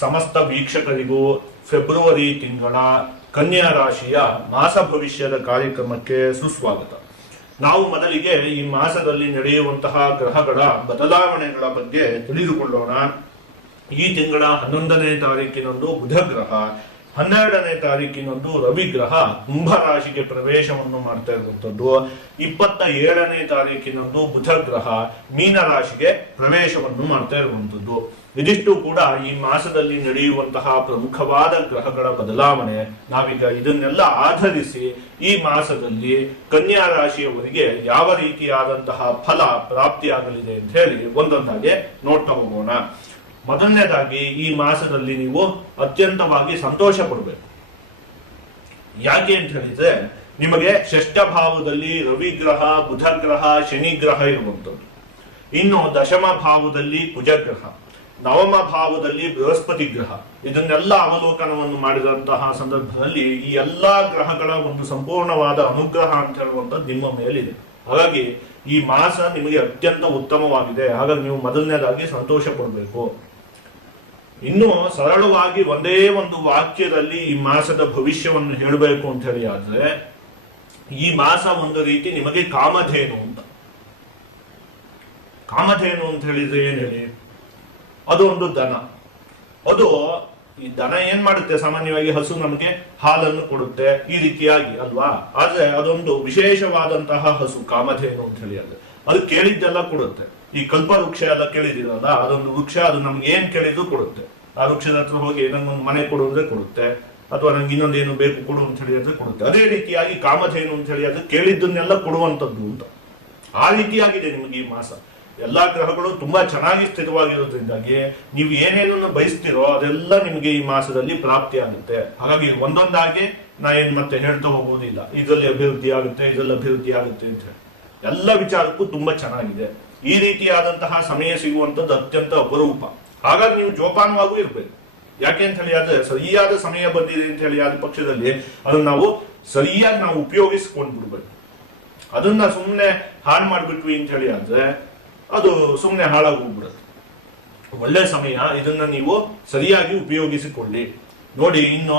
ಸಮಸ್ತ ವೀಕ್ಷಕರಿಗೂ ಫೆಬ್ರವರಿ ತಿಂಗಳ ಕನ್ಯಾ ರಾಶಿಯ ಮಾಸ ಭವಿಷ್ಯದ ಕಾರ್ಯಕ್ರಮಕ್ಕೆ ಸುಸ್ವಾಗತ. ನಾವು ಮೊದಲಿಗೆ ಈ ಮಾಸದಲ್ಲಿ ನಡೆಯುವಂತಹ ಗ್ರಹಗಳ ಬದಲಾವಣೆಗಳ ಬಗ್ಗೆ ತಿಳಿದುಕೊಳ್ಳೋಣ. ಈ ತಿಂಗಳ 11ನೇ ತಾರೀಕಿನಂದು ಬುಧ ಗ್ರಹ, 12ನೇ ತಾರೀಕಿನಂದು ರವಿ ಗ್ರಹ ಕುಂಭ ರಾಶಿಗೆ ಪ್ರವೇಶವನ್ನು ಮಾಡ್ತಾ ಇರುವಂತದ್ದು. 27ನೇ ತಾರೀಕಿನಂದು ಬುಧ ಗ್ರಹ ಮೀನ ರಾಶಿಗೆ ಪ್ರವೇಶವನ್ನು ಮಾಡ್ತಾ ಇರುವಂತದ್ದು. ಇದಿಷ್ಟು ಕೂಡ ಈ ಮಾಸದಲ್ಲಿ ನಡೆಯುವಂತಹ ಪ್ರಮುಖವಾದ ಗ್ರಹಗಳ ಬದಲಾವಣೆ. ನಾವೀಗ ಇದನ್ನೆಲ್ಲ ಆಧರಿಸಿ ಈ ಮಾಸದಲ್ಲಿ ಕನ್ಯಾ ರಾಶಿಯವರಿಗೆ ಯಾವ ರೀತಿಯಾದಂತಹ ಫಲ ಪ್ರಾಪ್ತಿಯಾಗಲಿದೆ ಅಂತ ಹೇಳಿ ಒಂದೊಂದಾಗಿ ನೋಡ್ತಾ ಹೋಗೋಣ. ಮೊದಲನೇದಾಗಿ ಈ ಮಾಸದಲ್ಲಿ ನೀವು ಅತ್ಯಂತವಾಗಿ ಸಂತೋಷ ಪಡಬೇಕು. ಯಾಕೆ ಅಂತ ಹೇಳಿದ್ರೆ ನಿಮಗೆ ಷಷ್ಠ ಭಾವದಲ್ಲಿ ರವಿ ಗ್ರಹ, ಬುಧ ಗ್ರಹ, ಶನಿ ಗ್ರಹ ಇರುವಂತದ್ದು. ಇನ್ನು ದಶಮ ಭಾವದಲ್ಲಿ ಕುಜ ಗ್ರಹ, ನವಮ ಭಾವದಲ್ಲಿ ಬೃಹಸ್ಪತಿ ಗ್ರಹ. ಇದನ್ನೆಲ್ಲ ಅವಲೋಕನವನ್ನು ಮಾಡಿದಂತಹ ಸಂದರ್ಭದಲ್ಲಿ ಈ ಎಲ್ಲಾ ಗ್ರಹಗಳ ಒಂದು ಸಂಪೂರ್ಣವಾದ ಅನುಗ್ರಹ ಅಂತ ಹೇಳುವಂಥದ್ದು ನಿಮ್ಮ ಮೇಲಿದೆ. ಹಾಗಾಗಿ ಈ ಮಾಸ ನಿಮಗೆ ಅತ್ಯಂತ ಉತ್ತಮವಾಗಿದೆ. ಹಾಗಾಗಿ ನೀವು ಮೊದಲನೇದಾಗಿ ಸಂತೋಷ ಪಡಬೇಕು. ಇನ್ನು ಸರಳವಾಗಿ ಒಂದೇ ಒಂದು ವಾಕ್ಯದಲ್ಲಿ ಈ ಮಾಸದ ಭವಿಷ್ಯವನ್ನು ಹೇಳಬೇಕು ಅಂತ ಹೇಳಿ ಆದ್ರೆ, ಈ ಮಾಸ ಒಂದು ರೀತಿ ನಿಮಗೆ ಕಾಮಧೇನು ಅಂತ. ಕಾಮಧೇನು ಅಂತ ಹೇಳಿದ್ರೆ ಏನ್ ಹೇಳಿ, ಅದು ಒಂದು ದನ. ಅದು ಈ ದನ ಏನ್ ಮಾಡುತ್ತೆ, ಸಾಮಾನ್ಯವಾಗಿ ಹಸು ನಮಗೆ ಹಾಲನ್ನು ಕೊಡುತ್ತೆ ಈ ರೀತಿಯಾಗಿ ಅಲ್ವಾ. ಆದ್ರೆ ಅದೊಂದು ವಿಶೇಷವಾದಂತಹ ಹಸು ಕಾಮಧೇನು ಅಂತ ಹೇಳಿ. ಅದು ಕೇಳಿದ್ದೆಲ್ಲ ಕೊಡುತ್ತೆ. ಈ ಕಲ್ಪ ವೃಕ್ಷ ಎಲ್ಲ ಕೇಳಿದಿರಲ್ಲ, ಅದೊಂದು ವೃಕ್ಷ, ಅದು ನಮ್ಗೆ ಏನ್ ಕೇಳಿದ್ರು ಕೊಡುತ್ತೆ. ಆ ವೃಕ್ಷದ ಹತ್ರ ಹೋಗಿ ನಂಗೊಂದು ಮನೆ ಕೊಡು ಅಂದ್ರೆ ಕೊಡುತ್ತೆ, ಅಥವಾ ನಂಗೆ ಇನ್ನೊಂದೇನು ಬೇಕು ಕೊಡು ಅಂತ ಹೇಳಿ ಅಂದ್ರೆ ಕೊಡುತ್ತೆ. ಅದೇ ರೀತಿಯಾಗಿ ಕಾಮಧೇನು ಅಂತ ಹೇಳಿ ಅದು ಕೇಳಿದ್ದನ್ನೆಲ್ಲ ಕೊಡುವಂತದ್ದು ಅಂತ. ಆ ರೀತಿಯಾಗಿದೆ ನಿಮಗೆ ಈ ಮಾಸ. ಎಲ್ಲಾ ಗ್ರಹಗಳು ತುಂಬಾ ಚೆನ್ನಾಗಿ ಸ್ಥಿರವಾಗಿರೋದ್ರಿಂದಾಗಿ ನೀವು ಏನೇನನ್ನು ಬಯಸ್ತಿರೋ ಅದೆಲ್ಲ ನಿಮಗೆ ಈ ಮಾಸದಲ್ಲಿ ಪ್ರಾಪ್ತಿ ಆಗುತ್ತೆ. ಹಾಗಾಗಿ ಒಂದೊಂದಾಗಿ ನಾ ಏನ್ ಮತ್ತೆ ಹೇಳ್ತಾ ಹೋಗುವುದಿಲ್ಲ, ಇದರಲ್ಲಿ ಅಭಿವೃದ್ಧಿ ಆಗುತ್ತೆ, ಇದರಲ್ಲಿ ಅಭಿವೃದ್ಧಿ ಆಗುತ್ತೆ ಅಂತ ಹೇಳಿ. ಎಲ್ಲ ವಿಚಾರಕ್ಕೂ ತುಂಬಾ ಚೆನ್ನಾಗಿದೆ. ಈ ರೀತಿಯಾದಂತಹ ಸಮಯ ಸಿಗುವಂತದ್ದು ಅತ್ಯಂತ ಅಪರೂಪ. ಹಾಗಾಗಿ ನೀವು ಜೋಪಾನವಾಗೂ ಇರ್ಬೇಕು. ಯಾಕೆ ಅಂತ ಹೇಳಿ ಆದ್ರೆ ಸರಿಯಾದ ಸಮಯ ಬಂದಿದೆ ಅಂತ ಹೇಳಿ ಆದ ಪಕ್ಷದಲ್ಲಿ ಅದನ್ನ ನಾವು ಸರಿಯಾಗಿ ನಾವು ಉಪಯೋಗಿಸ್ಕೊಂಡು ಬಿಡ್ಬೇಕು. ಅದನ್ನ ಸುಮ್ಮನೆ ಹಾಳು ಮಾಡ್ಬಿಟ್ವಿ ಅಂತ ಹೇಳಿ ಆದ್ರೆ ಅದು ಸುಮ್ಮನೆ ಹಾಳಾಗಿ ಹೋಗ್ಬಿಡುತ್ತೆ. ಒಳ್ಳೆ ಸಮಯ, ಇದನ್ನ ನೀವು ಸರಿಯಾಗಿ ಉಪಯೋಗಿಸಿಕೊಳ್ಳಿ. ನೋಡಿ, ಇನ್ನು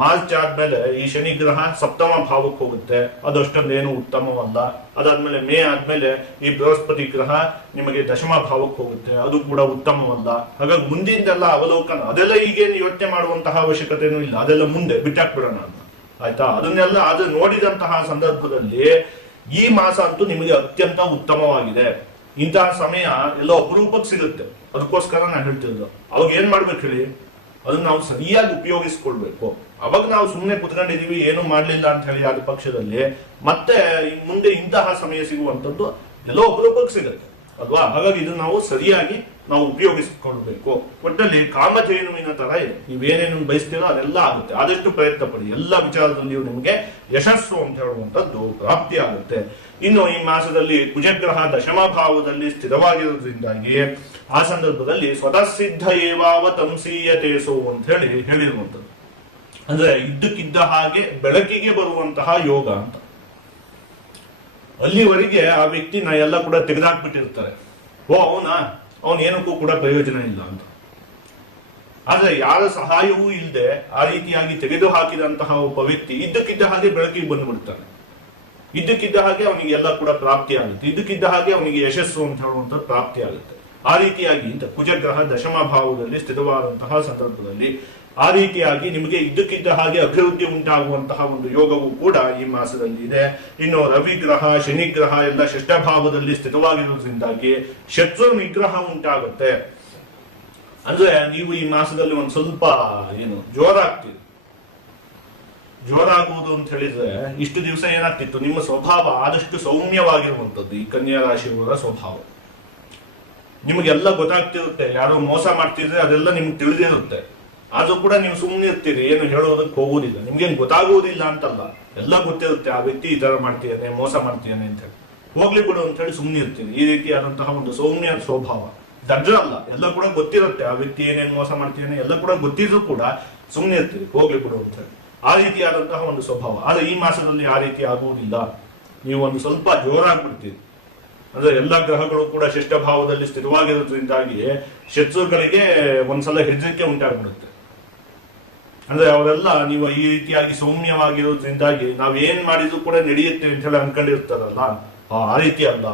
ಮಾರ್ಚ್ ಆದ್ಮೇಲೆ ಈ ಶನಿ ಗ್ರಹ ಸಪ್ತಮ ಭಾವಕ್ಕೆ ಹೋಗುತ್ತೆ. ಅದಷ್ಟೊಂದೇನು ಉತ್ತಮವಲ್ಲ. ಅದಾದ್ಮೇಲೆ ಮೇ ಆದ್ಮೇಲೆ ಈ ಬೃಹಸ್ಪತಿ ಗ್ರಹ ನಿಮಗೆ ದಶಮ ಭಾವಕ್ಕೆ ಹೋಗುತ್ತೆ. ಅದು ಕೂಡ ಉತ್ತಮವಲ್ಲ. ಹಾಗಾಗಿ ಮುಂದಿಂದೆಲ್ಲ ಅವಲೋಕನ ಅದೆಲ್ಲ ಈಗೇನು ಯೋಚನೆ ಮಾಡುವಂತಹ ಅವಶ್ಯಕತೆನೂ ಇಲ್ಲ. ಅದೆಲ್ಲ ಮುಂದೆ ಬಿಟ್ಟಾಕ್ಬಿಡೋಣ ಅಂತ, ಆಯ್ತಾ. ಅದನ್ನೆಲ್ಲ ಅದು ನೋಡಿದಂತಹ ಸಂದರ್ಭದಲ್ಲಿ ಈ ಮಾಸ ಅಂತೂ ನಿಮಗೆ ಅತ್ಯಂತ ಉತ್ತಮವಾಗಿದೆ. ಇಂತಹ ಸಮಯ ಎಲ್ಲೋ ಅಪರೂಪಕ್ಕೆ ಸಿಗುತ್ತೆ. ಅದಕ್ಕೋಸ್ಕರ ನಾನು ಹೇಳ್ತಿರೋದು, ಅವಾಗ ಏನ್ ಮಾಡ್ಬೇಕು ಹೇಳಿ, ಅದನ್ನ ನಾವು ಸರಿಯಾಗಿ ಉಪಯೋಗಿಸ್ಕೊಳ್ಬೇಕು. ಅವಾಗ ನಾವು ಸುಮ್ಮನೆ ಕುತ್ಕೊಂಡಿದೀವಿ, ಏನು ಮಾಡ್ಲಿಲ್ಲ ಅಂತ ಹೇಳಿ ಆದ ಪಕ್ಷದಲ್ಲಿ ಮತ್ತೆ ಮುಂದೆ ಇಂತಹ ಸಮಯ ಸಿಗುವಂತದ್ದು ಎಲ್ಲೋ ಅಪರೂಪಕ್ಕೆ ಸಿಗುತ್ತೆ ಅಲ್ವಾ. ಹಾಗಾಗಿ ಇದನ್ನ ನಾವು ಸರಿಯಾಗಿ ನಾವು ಉಪಯೋಗಿಸ್ಕೊಳ್ಬೇಕು. ಒಟ್ಟಲ್ಲಿ ಕಾಮಧೇನುವಿನ ತರ ಇದೆ. ನೀವೇನೇನು ಬಯಸ್ತೀರೋ ಅದೆಲ್ಲ ಆಗುತ್ತೆ. ಆದಷ್ಟು ಪ್ರಯತ್ನ ಪಡಿ. ಎಲ್ಲ ವಿಚಾರದಲ್ಲಿಯೂ ನಿಮಗೆ ಯಶಸ್ಸು ಅಂತ ಹೇಳುವಂತದ್ದು ಪ್ರಾಪ್ತಿ ಆಗುತ್ತೆ. ಇನ್ನು ಈ ಮಾಸದಲ್ಲಿ ಕುಜಗ್ರಹ ದಶಮ ಭಾವದಲ್ಲಿ ಸ್ಥಿರವಾಗಿರೋದ್ರಿಂದಾಗಿ ಆ ಸಂದರ್ಭದಲ್ಲಿ ಸ್ವತಃ ಸಿದ್ಧ ಏವಾವ ತಂಸೀಯತೇಸೋ ಅಂತ ಹೇಳಿ ಹೇಳಿರುವಂಥದ್ದು. ಅಂದ್ರೆ ಇದ್ದಕ್ಕಿದ್ದ ಹಾಗೆ ಬೆಳಕಿಗೆ ಬರುವಂತಹ ಯೋಗ ಅಂತ. ಅಲ್ಲಿವರೆಗೆ ಆ ವ್ಯಕ್ತಿನ ಎಲ್ಲ ಕೂಡ ತೆಗೆದಾಕ್ಬಿಟ್ಟಿರ್ತಾರೆ. ಅವನ್ ಏನಕ್ಕೂ ಕೂಡ ಪ್ರಯೋಜನ ಇಲ್ಲ ಅಂತ. ಆದ್ರೆ ಯಾರ ಸಹಾಯವೂ ಇಲ್ಲದೆ ಆ ರೀತಿಯಾಗಿ ತೆಗೆದು ಹಾಕಿದಂತಹ ಒಬ್ಬ ವ್ಯಕ್ತಿ ಇದ್ದಕ್ಕಿದ್ದ ಹಾಗೆ ಬೆಳಕಿಗೆ ಬಂದ್ಬಿಡ್ತಾನೆ. ಇದ್ದಕ್ಕಿದ್ದ ಹಾಗೆ ಅವನಿಗೆ ಎಲ್ಲ ಕೂಡ ಪ್ರಾಪ್ತಿ ಆಗುತ್ತೆ. ಇದ್ದಕ್ಕಿದ್ದ ಹಾಗೆ ಅವನಿಗೆ ಯಶಸ್ಸು ಅಂತ ಹೇಳುವಂತ ಪ್ರಾಪ್ತಿ ಆಗುತ್ತೆ. ಆ ರೀತಿಯಾಗಿ ಕುಜಗ್ರಹ ದಶಮ ಭಾವದಲ್ಲಿ ಸ್ಥಿರವಾದಂತಹ ಸಂದರ್ಭದಲ್ಲಿ ಆ ರೀತಿಯಾಗಿ ನಿಮಗೆ ಇದ್ದಕ್ಕಿದ್ದ ಹಾಗೆ ಅಭಿವೃದ್ಧಿ ಉಂಟಾಗುವಂತಹ ಒಂದು ಯೋಗವು ಕೂಡ ಈ ಮಾಸದಲ್ಲಿ ಇದೆ. ಇನ್ನು ರವಿ ಗ್ರಹ, ಶನಿ ಗ್ರಹ ಎಲ್ಲ ಷಷ್ಠ ಭಾವದಲ್ಲಿ ಸ್ಥಿತವಾಗಿರೋದ್ರಿಂದಾಗಿ ಶತ್ರು ನಿಗ್ರಹ ಉಂಟಾಗುತ್ತೆ. ಅಂದ್ರೆ ನೀವು ಈ ಮಾಸದಲ್ಲಿ ಒಂದು ಸ್ವಲ್ಪ ಜೋರಾಗ್ತೀರಿ. ಜೋರಾಗುವುದು ಅಂತ ಹೇಳಿದ್ರೆ ಇಷ್ಟು ದಿವಸ ಏನಾಗ್ತಿತ್ತು, ನಿಮ್ಮ ಸ್ವಭಾವ ಆದಷ್ಟು ಸೌಮ್ಯವಾಗಿರುವಂತದ್ದು ಈ ಕನ್ಯಾ ರಾಶಿಯವರ ಸ್ವಭಾವ. ನಿಮಗೆಲ್ಲ ಗೊತ್ತಾಗ್ತಿರುತ್ತೆ. ಯಾರೋ ಮೋಸ ಮಾಡ್ತಿದ್ರೆ ಅದೆಲ್ಲ ನಿಮ್ಗೆ ತಿಳಿದಿರುತ್ತೆ. ಆದ್ರೂ ಕೂಡ ನೀವು ಸುಮ್ಮನೆ ಇರ್ತೀರಿ, ಏನು ಹೇಳೋದಕ್ಕೆ ಹೋಗುವುದಿಲ್ಲ. ನಿಮ್ಗೇನು ಗೊತ್ತಾಗುವುದಿಲ್ಲ ಅಂತಲ್ಲ, ಎಲ್ಲ ಗೊತ್ತಿರುತ್ತೆ. ಆ ವ್ಯಕ್ತಿ ಈ ತರ ಮಾಡ್ತೀಯಾನೆ, ಮೋಸ ಮಾಡ್ತೀಯಾನೆ ಅಂತ ಹೇಳಿ ಹೋಗ್ಲಿ ಬಿಡು ಅಂತ ಹೇಳಿ ಸುಮ್ಮನೆ ಇರ್ತೀರಿ. ಈ ರೀತಿಯಾದಂತಹ ಒಂದು ಸೌಮ್ಯ ಸ್ವಭಾವ. ದಡ್ರ ಅಲ್ಲ, ಎಲ್ಲ ಕೂಡ ಗೊತ್ತಿರುತ್ತೆ. ಆ ವ್ಯಕ್ತಿ ಏನೇನು ಮೋಸ ಮಾಡ್ತೀಯಾನೆ ಎಲ್ಲ ಕೂಡ ಗೊತ್ತಿದ್ರು ಕೂಡ ಸುಮ್ಮನೆ ಇರ್ತೀರಿ, ಹೋಗ್ಲಿ ಬಿಡು ಅಂತ ಹೇಳಿ. ಆ ರೀತಿಯಾದಂತಹ ಒಂದು ಸ್ವಭಾವ. ಆದ್ರೆ ಈ ಮಾಸದಲ್ಲಿ ಆ ರೀತಿ ಆಗುವುದಿಲ್ಲ. ನೀವು ಒಂದು ಸ್ವಲ್ಪ ಜೋರಾಗ್ಬಿಡ್ತೀರಿ. ಅಂದ್ರೆ ಎಲ್ಲಾ ಗ್ರಹಗಳು ಕೂಡ ಶಿಷ್ಟ ಭಾವದಲ್ಲಿ ಸ್ಥಿರವಾಗಿರೋದ್ರಿಂದಾಗಿ ಶತ್ರುಗಳಿಗೆ ಒಂದ್ಸಲ ಹೆದರಿಕೆ ಉಂಟಾಗ್ಬಿಡುತ್ತೆ. ಅಂದ್ರೆ ಅವರೆಲ್ಲ ನೀವು ಈ ರೀತಿಯಾಗಿ ಸೌಮ್ಯವಾಗಿರೋದ್ರಿಂದಾಗಿ ನಾವೇನ್ ಮಾಡಿದ್ರು ಕೂಡ ನಡೆಯುತ್ತೆ ಅಂತ ಹೇಳಿ ಅನ್ಕೊಂಡಿರ್ತಾರಲ್ಲ, ಆ ರೀತಿ ಅಲ್ಲ.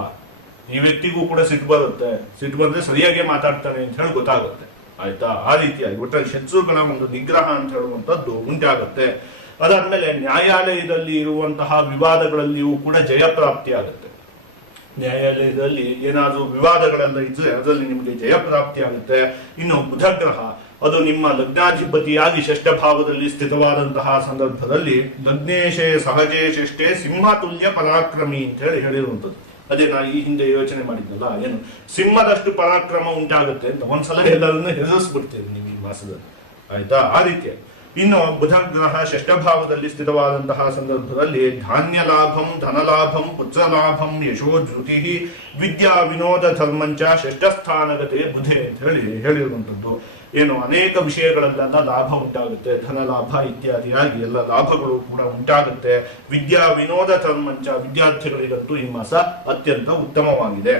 ಈ ವ್ಯಕ್ತಿಗೂ ಕೂಡ ಸಿಟ್ಟು ಬರುತ್ತೆ, ಸಿಟ್ಟು ಬಂದ್ರೆ ಸರಿಯಾಗಿ ಮಾತಾಡ್ತಾನೆ ಅಂತ ಹೇಳಿ ಗೊತ್ತಾಗುತ್ತೆ. ಆಯ್ತಾ? ಆ ರೀತಿಯಾಗಿ ಒಟ್ಟಾಗಿ ಶತ್ರುಗಳ ಒಂದು ನಿಗ್ರಹ ಅಂತ ಹೇಳುವಂತದ್ದು ಉಂಟಾಗುತ್ತೆ. ಅದಾದ್ಮೇಲೆ ನ್ಯಾಯಾಲಯದಲ್ಲಿ ಇರುವಂತಹ ವಿವಾದಗಳಲ್ಲಿಯೂ ಕೂಡ ಜಯಪ್ರಾಪ್ತಿ ಆಗುತ್ತೆ. ನ್ಯಾಯಾಲಯದಲ್ಲಿ ಏನಾದ್ರೂ ವಿವಾದಗಳೆಲ್ಲ ಇದ್ರೆ ಅದರಲ್ಲಿ ನಿಮಗೆ ಜಯಪ್ರಾಪ್ತಿ ಆಗುತ್ತೆ. ಇನ್ನು ಬುಧ ಗ್ರಹ ಅದು ನಿಮ್ಮ ಲಗ್ನಾಧಿಪತಿಯಾಗಿ ಷಷ್ಠ ಭಾವದಲ್ಲಿ ಸ್ಥಿತವಾದಂತಹ ಸಂದರ್ಭದಲ್ಲಿ ಲಗ್ನೇಶೇ ಸಹಜೇ ಷಷ್ಠೆ ಸಿಂಹತುಲ್ಯ ಪರಾಕ್ರಮಿ ಅಂತ ಹೇಳಿ ಹೇಳಿರುವಂಥದ್ದು. ಅದೇ ನಾ ಈ ಹಿಂದೆ ಯೋಚನೆ ಮಾಡಿದ್ನಲ್ಲ, ಏನು ಸಿಂಹದಷ್ಟು ಪರಾಕ್ರಮ ಉಂಟಾಗುತ್ತೆ ಅಂತ ಒಂದ್ಸಲ ಎಲ್ಲರನ್ನ ಹೆದರಿಸ್ಬಿಡ್ತೀರಿ ನೀವು ಈ ಮಾಸದಲ್ಲಿ. ಆಯ್ತಾ? ಆ ರೀತಿಯ ಇನ್ನು ಬುಧ ಗ್ರಹ ಷಷ್ಠ ಭಾವದಲ್ಲಿ ಸ್ಥಿತವಾದಂತಹ ಸಂದರ್ಭದಲ್ಲಿ ಧಾನ್ಯ ಲಾಭಂ, ಧನಲಾಭಂ, ಪುತ್ರಲಾಭಂ, ಯಶೋ ಧೃತಿ, ವಿದ್ಯಾ ವಿನೋದ ಧರ್ಮಂಚ ಷಷ್ಠ ಸ್ಥಾನಗತೆ ಬುಧೆ ಅಂತ ಹೇಳಿ ಹೇಳಿರುವಂಥದ್ದು. ಏನು ಅನೇಕ ವಿಷಯಗಳಲ್ಲೆಲ್ಲ ಲಾಭ ಉಂಟಾಗುತ್ತೆ, ಧನ ಲಾಭ ಇತ್ಯಾದಿಯಾಗಿ ಎಲ್ಲ ಲಾಭಗಳು ಕೂಡ ಉಂಟಾಗುತ್ತೆ. ವಿದ್ಯಾ ವಿನೋದ ಧರ್ಮಂಚ ವಿದ್ಯಾರ್ಥಿಗಳಿಗಂತೂ ಈ ಮಾಸ ಅತ್ಯಂತ ಉತ್ತಮವಾಗಿದೆ.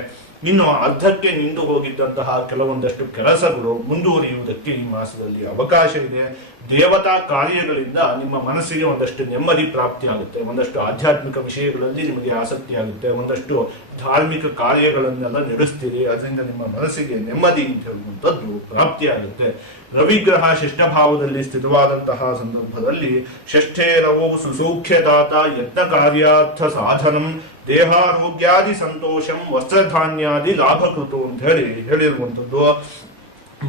ಇನ್ನು ಅರ್ಧಕ್ಕೆ ನಿಂತು ಹೋಗಿದ್ದಂತಹ ಕೆಲವೊಂದಷ್ಟು ಕೆಲಸಗಳು ಮುಂದುವರಿಯುವುದಕ್ಕೆ ಈ ಮಾಸದಲ್ಲಿ ಅವಕಾಶ ಇದೆ. ದೇವತಾ ಕಾರ್ಯಗಳಿಂದ ನಿಮ್ಮ ಮನಸ್ಸಿಗೆ ಒಂದಷ್ಟು ನೆಮ್ಮದಿ ಪ್ರಾಪ್ತಿ ಆಗುತ್ತೆ, ಒಂದಷ್ಟು ಆಧ್ಯಾತ್ಮಿಕ ವಿಷಯಗಳಲ್ಲಿ ನಿಮಗೆ ಆಸಕ್ತಿ ಆಗುತ್ತೆ, ಒಂದಷ್ಟು ಧಾರ್ಮಿಕ ಕಾರ್ಯಗಳನ್ನೆಲ್ಲ ನಡೆಸ್ತೀರಿ, ಅದರಿಂದ ನಿಮ್ಮ ಮನಸ್ಸಿಗೆ ನೆಮ್ಮದಿ ಅಂತ ಹೇಳುವಂಥದ್ದು ಪ್ರಾಪ್ತಿಯಾಗುತ್ತೆ. ರವಿಗ್ರಹ ಷಷ್ಠ ಭಾವದಲ್ಲಿ ಸ್ಥಿತವಾದಂತಹ ಸಂದರ್ಭದಲ್ಲಿ ಷಷ್ಠೇ ರವೋ ಸುಸೌಖ್ಯದಾತ ಯತ್ನ ಕಾರ್ಯಾರ್ಥ ಸಾಧನಂ ದೇಹಾರೋಗ್ಯಾದಿ ಸಂತೋಷಂ ವಸ್ತ್ರಧಾನ್ಯಾದಿ ಲಾಭಕೃತು ಅಂತ ಹೇಳಿರುವಂಥದ್ದು.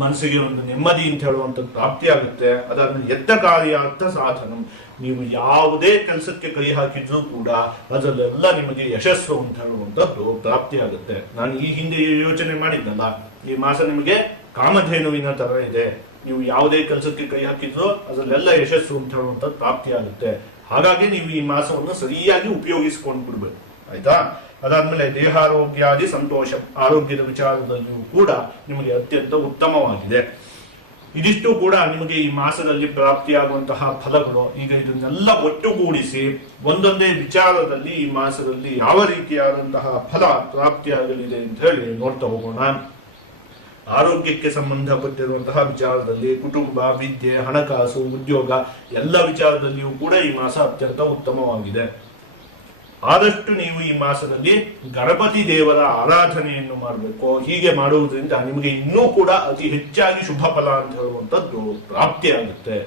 ಮನಸ್ಸಿಗೆ ಒಂದು ನೆಮ್ಮದಿ ಅಂತ ಹೇಳುವಂಥದ್ದು ಪ್ರಾಪ್ತಿಯಾಗುತ್ತೆ. ಅದಾದ್ಮೇಲೆ ಯತ್ನ ಕಾರ್ಯಾರ್ಥ ಸಾಧನಂ, ನೀವು ಯಾವುದೇ ಕೆಲಸಕ್ಕೆ ಕೈ ಹಾಕಿದ್ರೂ ಕೂಡ ಅದರಲ್ಲೆಲ್ಲ ನಿಮಗೆ ಯಶಸ್ಸು ಅಂತ ಹೇಳುವಂಥದ್ದು ಪ್ರಾಪ್ತಿಯಾಗುತ್ತೆ. ನಾನು ಈ ಹಿಂದೆ ಯೋಚನೆ ಮಾಡಿದ್ನಲ್ಲ, ಈ ಮಾಸ ನಿಮಗೆ ಕಾಮಧೇನುವಿನ ತರ ಇದೆ. ನೀವು ಯಾವುದೇ ಕೆಲಸಕ್ಕೆ ಕೈ ಹಾಕಿದ್ರೂ ಅದರಲ್ಲೆಲ್ಲ ಯಶಸ್ಸು ಅಂತ ಹೇಳುವಂಥದ್ದು ಪ್ರಾಪ್ತಿಯಾಗುತ್ತೆ. ಹಾಗಾಗಿ ನೀವು ಈ ಮಾಸವನ್ನು ಸರಿಯಾಗಿ ಉಪಯೋಗಿಸಿಕೊಂಡು ಬಿಡ್ಬೇಕು. ಆಯ್ತಾ? ಅದಾದ್ಮೇಲೆ ದೇಹಾರೋಗ್ಯಾದಿ ಸಂತೋಷ, ಆರೋಗ್ಯದ ವಿಚಾರದಲ್ಲಿಯೂ ಕೂಡ ನಿಮಗೆ ಅತ್ಯಂತ ಉತ್ತಮವಾಗಿದೆ. ಇದಿಷ್ಟು ಕೂಡ ನಿಮಗೆ ಈ ಮಾಸದಲ್ಲಿ ಪ್ರಾಪ್ತಿಯಾಗುವಂತಹ ಫಲಗಳು. ಈಗ ಇದನ್ನೆಲ್ಲ ಒಟ್ಟುಗೂಡಿಸಿ ಒಂದೊಂದೇ ವಿಚಾರದಲ್ಲಿ ಈ ಮಾಸದಲ್ಲಿ ಯಾವ ರೀತಿಯಾದಂತಹ ಫಲ ಪ್ರಾಪ್ತಿಯಾಗಲಿದೆ ಅಂತ ಹೇಳಿ ನೋಡ್ತಾ ಹೋಗೋಣ. ಆರೋಗ್ಯಕ್ಕೆ ಸಂಬಂಧಪಟ್ಟಿರುವಂತಹ ವಿಚಾರದಲ್ಲಿ ಕುಟುಂಬ, ವಿದ್ಯೆ, ಹಣಕಾಸು, ಉದ್ಯೋಗ ಎಲ್ಲ ವಿಚಾರದಲ್ಲಿಯೂ ಕೂಡ ಈ ಮಾಸ ಅತ್ಯಂತ ಉತ್ತಮವಾಗಿದೆ. ಆದಷ್ಟು ನೀವು ಈ ಮಾಸದಲ್ಲಿ ಗಣಪತಿ ದೇವರ ಆರಾಧನೆಯನ್ನು ಮಾಡಬೇಕು. ಹೀಗೆ ಮಾಡುವುದರಿಂದ ನಿಮಗೆ ಇನ್ನೂ ಕೂಡ ಅತಿ ಹೆಚ್ಚಾಗಿ ಶುಭ ಫಲ ಅಂತ ಹೇಳುವಂಥದ್ದು ಪ್ರಾಪ್ತಿಯಾಗುತ್ತೆ.